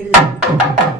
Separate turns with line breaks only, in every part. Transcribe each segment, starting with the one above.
hill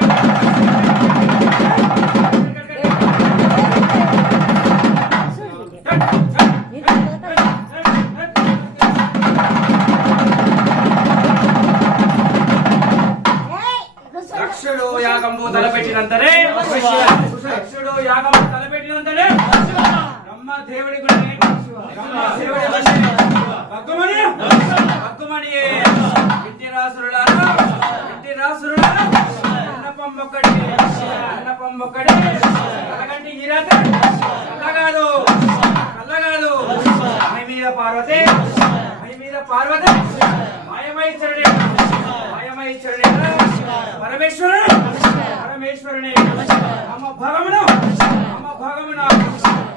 యాగంబు తలపెట్టినంతనే దక్షుడు యాగంబు తలపెట్టినంతనే బ్రహ్మ దేవుడి గుడి బ్రహ్మ దేవుడి గుడి భగ్గుమణి ఇంటి రాసురులారా ఇంటి రాసురులారా అన్నపం ఒక్కటి అన్నపం ఒక్కటి. కలగంటి ఈరత. కల్లగాదు కల్లగాదు మై మీద పార్వతి మై మీద పార్వతి. మాయమై చరణి పరమేశ్వరుడు పరమేశ్వరుని. అమ్మ భగమును అమ్మ భగమున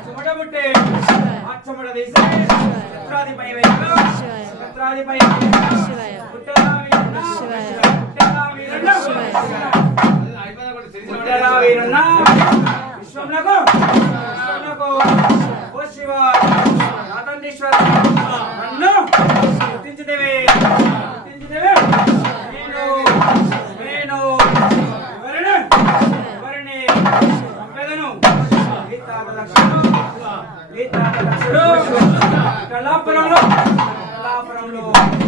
చెమట ముట్టే ఆ చెమట తీసి చిత్రాదిపై వేయగా చిత్రాదిపై వేయగా. పుట్టరా వీరున్నా, పుట్టరా వీరున్నా, పుట్టరా వీరున్నా, విశ్వమునకు విశ్వమునకు ఓ శివ నాదండీశ్వర నన్ను గుర్తించితివి కళాపురంలో. కళాపురంలో.